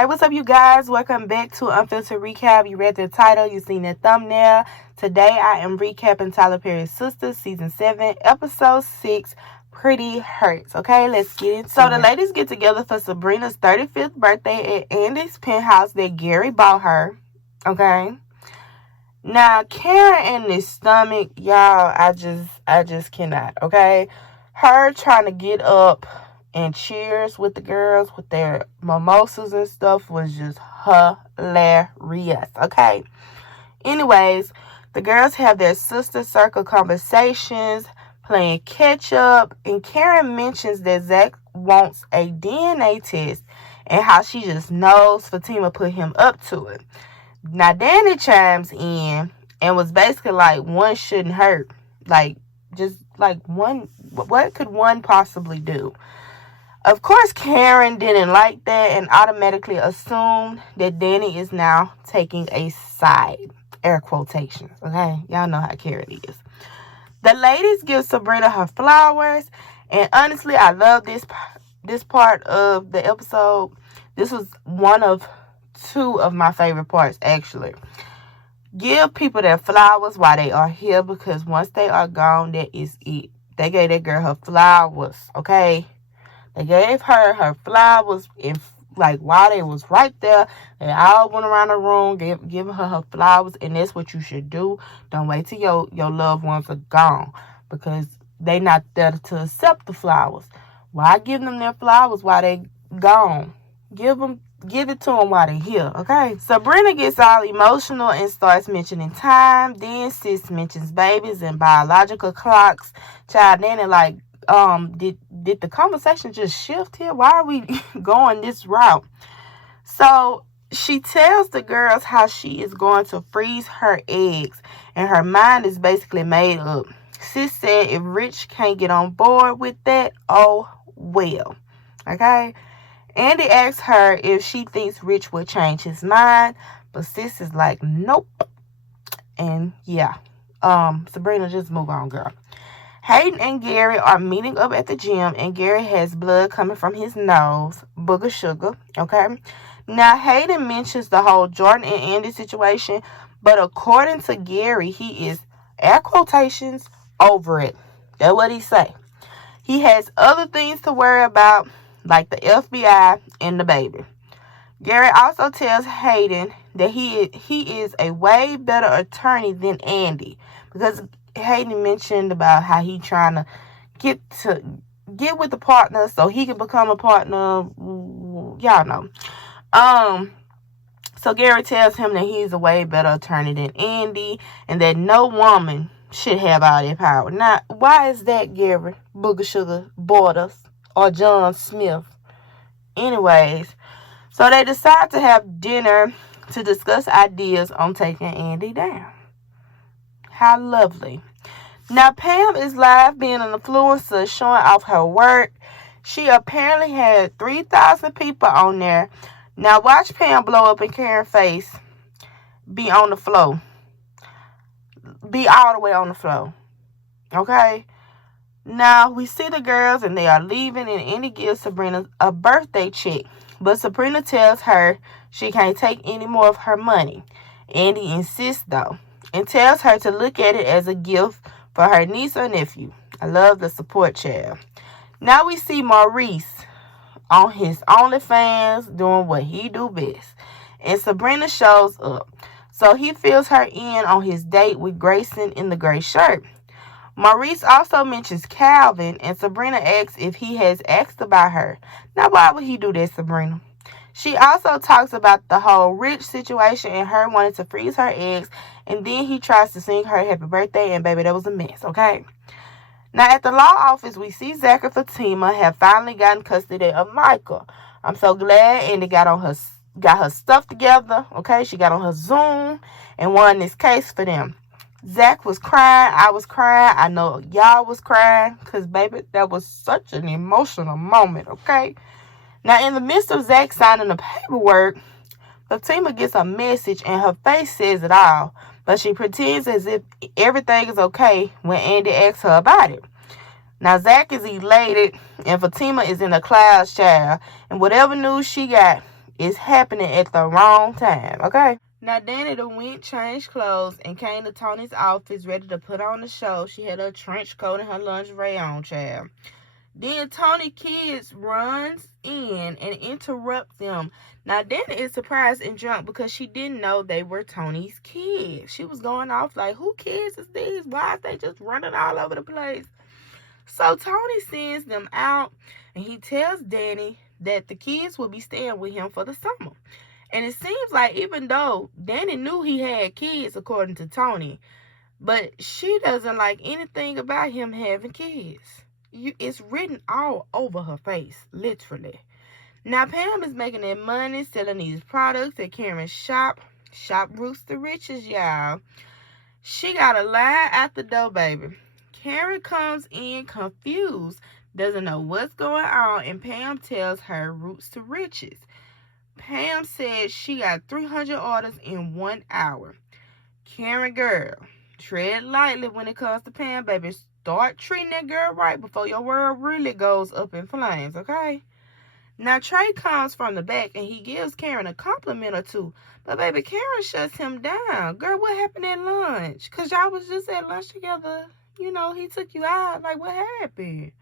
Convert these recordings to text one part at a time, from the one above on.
Hey, what's up, you guys? Welcome back to Unfiltered Recap. You read the title, you seen the thumbnail. Today, I am recapping Tyler Perry's Sistas, Season 7, Episode 6, Pretty Hurts. Okay, let's get into it. So, the ladies get together for Sabrina's 35th birthday at Andy's penthouse that Gary bought her. Okay? Now, Karen in this stomach, y'all, I just cannot, okay? Her trying to get up and cheers with the girls with their mimosas and stuff was just hilarious, okay? Anyways, the girls have their sister circle conversations, playing catch up, and Karen mentions that Zach wants a DNA test and how she just knows Fatima put him up to it. Now, Danny chimes in and was basically like, one shouldn't hurt. Like, just like one, what could one possibly do? Of course, Karen didn't like that and automatically assumed that Danny is now taking a side. Air quotations, okay? Y'all know how Karen is. The ladies give Sabrina her flowers, and honestly, I love this part of the episode. This was one of two of my favorite parts, actually. Give people their flowers while they are here, because once they are gone, that is it. They gave that girl her flowers, okay? They gave her flowers, and like while they was right there, they all went around the room giving her flowers, and that's what you should do. Don't wait till your loved ones are gone, because they not there to accept the flowers. Why give them their flowers while they gone? Give it to them while they're here, okay? Sabrina gets all emotional and starts mentioning time. Then Sis mentions babies and biological clocks. Child, Danny like, did the conversation just shift here? Why are we going this route? So she tells the girls how she is going to freeze her eggs, and her mind is basically made up. Sis said if Rich can't get on board with that, oh well. Okay? Andy asks her if she thinks Rich will change his mind, but Sis is like, nope. And yeah, Sabrina, just move on, girl. Hayden and Gary are meeting up at the gym, and Gary has blood coming from his nose. Booger sugar, okay? Now, Hayden mentions the whole Jordan and Andy situation, but according to Gary, he is, air quotations, over it. That's what he say. He has other things to worry about, like the FBI and the baby. Gary also tells Hayden that he is a way better attorney than Andy, because Hayden mentioned about how he trying to get with the partner so he can become a partner. Y'all know. So Gary tells him that he's a way better attorney than Andy, and that no woman should have all that power. Now, why is that, Gary? Booger Sugar Borders or John Smith? Anyways, so they decide to have dinner to discuss ideas on taking Andy down. How lovely. Now, Pam is live being an influencer, showing off her work. She apparently had 3,000 people on there. Now, watch Pam blow up in Karen's face. Be on the floor. Be all the way on the floor. Okay? Now, we see the girls, and they are leaving, and Andy gives Sabrina a birthday check. But Sabrina tells her she can't take any more of her money. Andy insists, though, and tells her to look at it as a gift for her niece or nephew. I love the support child. Now we see Maurice on his OnlyFans doing what he do best. And Sabrina shows up. So he fills her in on his date with Grayson in the gray shirt. Maurice also mentions Calvin, and Sabrina asks if he has asked about her. Now, why would he do that, Sabrina? She also talks about the whole Rich situation and her wanting to freeze her eggs, and then he tries to sing her happy birthday, and baby, that was a mess, okay? Now, at the law office, we see Zach and Fatima have finally gotten custody of Michael. I'm so glad Andy got her stuff together, okay? She got on her Zoom and won this case for them. Zach was crying. I was crying. I know y'all was crying, because, baby, that was such an emotional moment, okay? Now, in the midst of Zach signing the paperwork, Fatima gets a message, and her face says it all, but she pretends as if everything is okay when Andy asks her about it. Now, Zach is elated, and Fatima is in the clouds, child, and whatever news she got is happening at the wrong time, okay? Now, Danny done went, changed clothes, and came to Tony's office ready to put on the show. She had her trench coat and her lingerie on, child. Then Tony kids runs in and interrupt them. Now, Danny is surprised and drunk because she didn't know they were Tony's kids. She was going off like, who kids is these? Why are they just running all over the place? So Tony sends them out, and he tells Danny that the kids will be staying with him for the summer. And it seems like even though Danny knew he had kids, according to Tony, but she doesn't like anything about him having kids. It's written all over her face, literally. Now, Pam is making that money selling these products at Karen's shop. Shop Roots to Riches, y'all. She got a line at the door, baby. Karen comes in confused, doesn't know what's going on, and Pam tells her Roots to Riches. Pam said she got 300 orders in 1 hour. Karen, girl, tread lightly when it comes to Pam, baby. Start treating that girl right before your world really goes up in flames, okay? Now, Trey comes from the back, and he gives Karen a compliment or two. But, baby, Karen shuts him down. Girl, what happened at lunch? Because y'all was just at lunch together. You know, he took you out. Like, what happened?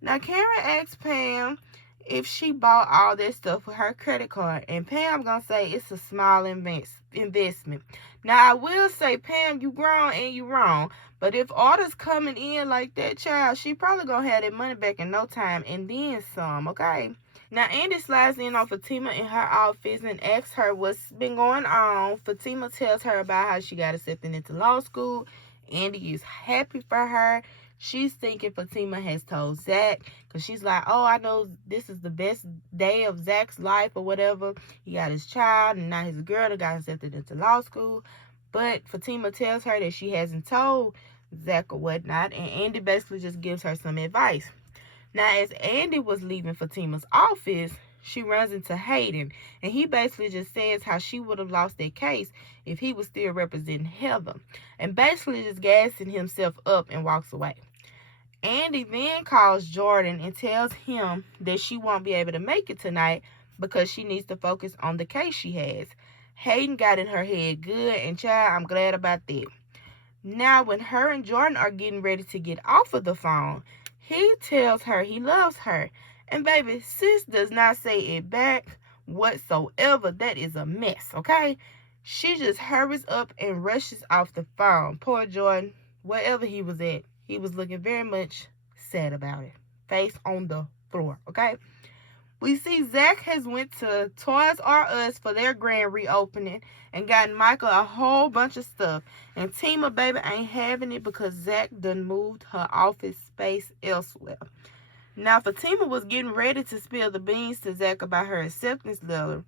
Now, Karen asks Pam if she bought all this stuff with her credit card. And Pam gonna say it's a small investment. Now, I will say, Pam, you grown and you wrong. But if orders coming in like that, child, she probably gonna have that money back in no time and then some, okay? Now, Andy slides in on Fatima in her office and asks her what's been going on. Fatima tells her about how she got accepted into law school. Andy is happy for her. She's thinking Fatima has told Zach, because she's like, oh, I know this is the best day of Zach's life or whatever. He got his child, and now he's a girl that got accepted into law school. But Fatima tells her that she hasn't told Zach or whatnot, and Andy basically just gives her some advice. Now, as Andy was leaving Fatima's office, she runs into Hayden, and he basically just says how she would have lost that case if he was still representing Heather, and basically just gassing himself up and walks away. Andy then calls Jordan and tells him that she won't be able to make it tonight because she needs to focus on the case she has. Hayden got in her head good, and child, I'm glad about that. Now, when her and Jordan are getting ready to get off of the phone, he tells her he loves her. And baby, sis does not say it back whatsoever. That is a mess, okay? She just hurries up and rushes off the phone. Poor Jordan, wherever he was at, he was looking very much sad about it. Face on the floor, okay? We see Zach has went to Toys R Us for their grand reopening and gotten Michael a whole bunch of stuff. And Tima, baby, ain't having it because Zach done moved her office space elsewhere. Now, Fatima was getting ready to spill the beans to Zach about her acceptance letter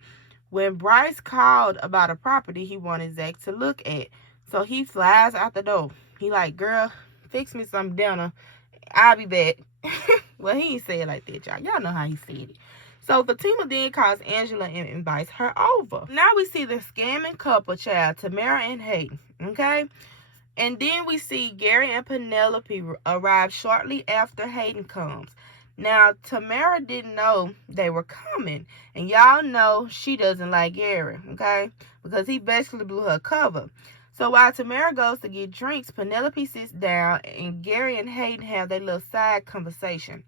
when Bryce called about a property he wanted Zach to look at. So he flies out the door. He like, girl, fix me some dinner. I'll be back. Well, he ain't say it like that, y'all. Y'all know how he said it. So Fatima then calls Angela and invites her over. Now we see the scamming couple, child, Tamara and Hayden, okay? And then we see Gary and Penelope arrive shortly after Hayden comes. Now, Tamara didn't know they were coming. And y'all know she doesn't like Gary, okay? Because he basically blew her cover. So while Tamara goes to get drinks, Penelope sits down and Gary and Hayden have their little side conversation.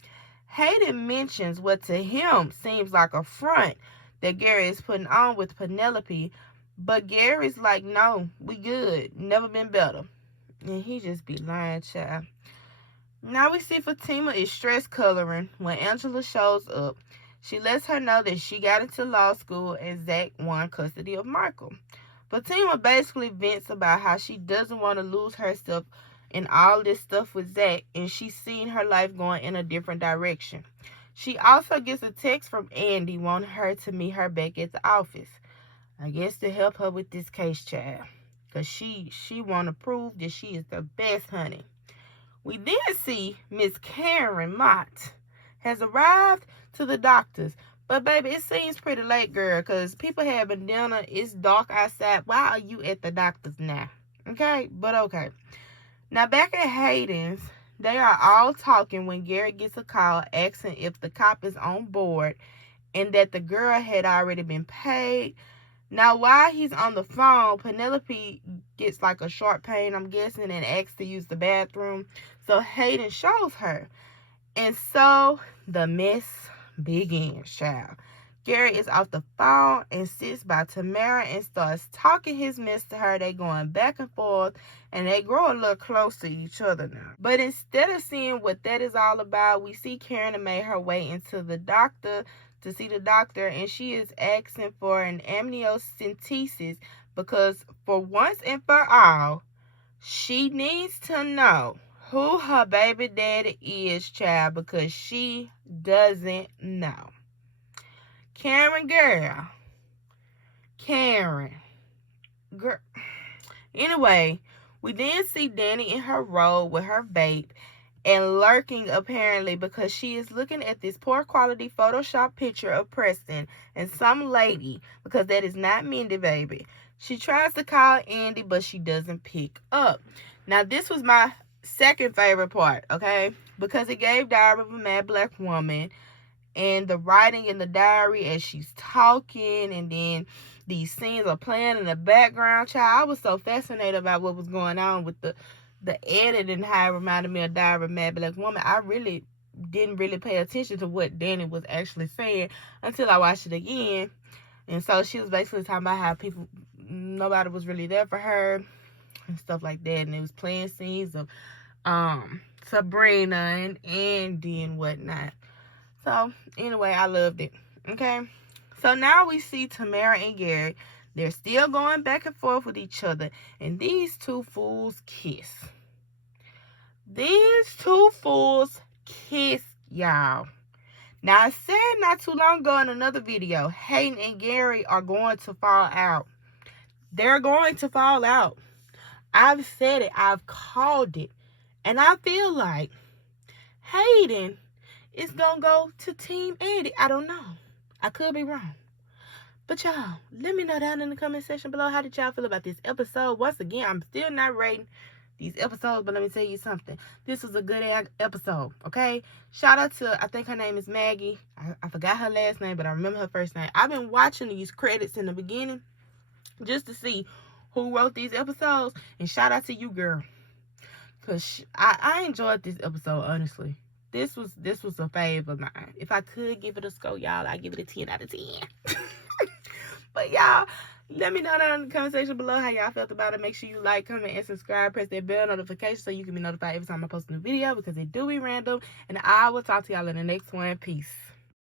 Hayden mentions what to him seems like a front that Gary is putting on with Penelope. But Gary's like, no, we good. Never been better. And he just be lying, child. Now we see Fatima is stress coloring when Angela shows up. She lets her know that she got into law school and Zach won custody of Michael. Fatima basically vents about how she doesn't want to lose herself in all this stuff with Zach, and she's seeing her life going in a different direction. She also gets a text from Andy wanting her to meet her back at the office. I guess to help her with this case, child. Because she want to prove that she is the best, honey. We then see Miss Karen Mott has arrived to the doctor's. But, baby, it seems pretty late, girl, because people having dinner. It's dark outside. Why are you at the doctor's now? Okay? But, okay. Now, back at Hayden's, they are all talking when Gary gets a call asking if the cop is on board. and that the girl had already been paid. Now, while he's on the phone, Penelope gets like a short pain, I'm guessing, and asks to use the bathroom. So Hayden shows her. And so the mess begins, child. Gary is off the phone and sits by Tamara and starts talking his mess to her. They going back and forth, and they grow a little close to each other now. But instead of seeing what that is all about, we see Karen made her way into the doctor to see the doctor, and she is asking for an amniocentesis because for once and for all, she needs to know who her baby daddy is, child, because she doesn't know. Karen, girl. Anyway, we then see Danny in her robe with her vape and lurking apparently because she is looking at this poor quality Photoshop picture of Preston and some lady, because that is not Mindy, baby. She tries to call Andy, but she doesn't pick up. Now, this was my second favorite part, okay? Because it gave Diary of a Mad Black Woman and the writing in the diary as she's talking, and then these scenes are playing in the background, child. I was so fascinated about what was going on with the edit and how it reminded me of Diary of a Mad Black Woman. I really didn't pay attention to what Danny was actually saying until I watched it again. And so she was basically talking about how nobody was really there for her and stuff like that. And it was playing scenes of Sabrina and Andy and whatnot. So, anyway, I loved it. Okay? So, now we see Tamara and Gary. They're still going back and forth with each other. And these two fools kiss. These two fools kiss, y'all. Now, I said not too long ago in another video, Hayden and Gary are going to fall out. They're going to fall out. I've said it. I've called it. And I feel like Hayden is going to go to Team Andy. I don't know. I could be wrong. But y'all, let me know down in the comment section below, how did y'all feel about this episode? Once again, I'm still not rating these episodes, but let me tell you something. This was a good episode, okay? Shout out to, I think her name is Maggie. I forgot her last name, but I remember her first name. I've been watching these credits in the beginning just to see who wrote these episodes. And shout out to you, girl. Because I enjoyed this episode, honestly. This was a fave of mine. If I could give it a score, y'all, I'd give it a 10 out of 10. But y'all, let me know down in the comment section below how y'all felt about it. Make sure you like, comment, and subscribe. Press that bell notification so you can be notified every time I post a new video, because it do be random. And I will talk to y'all in the next one. Peace.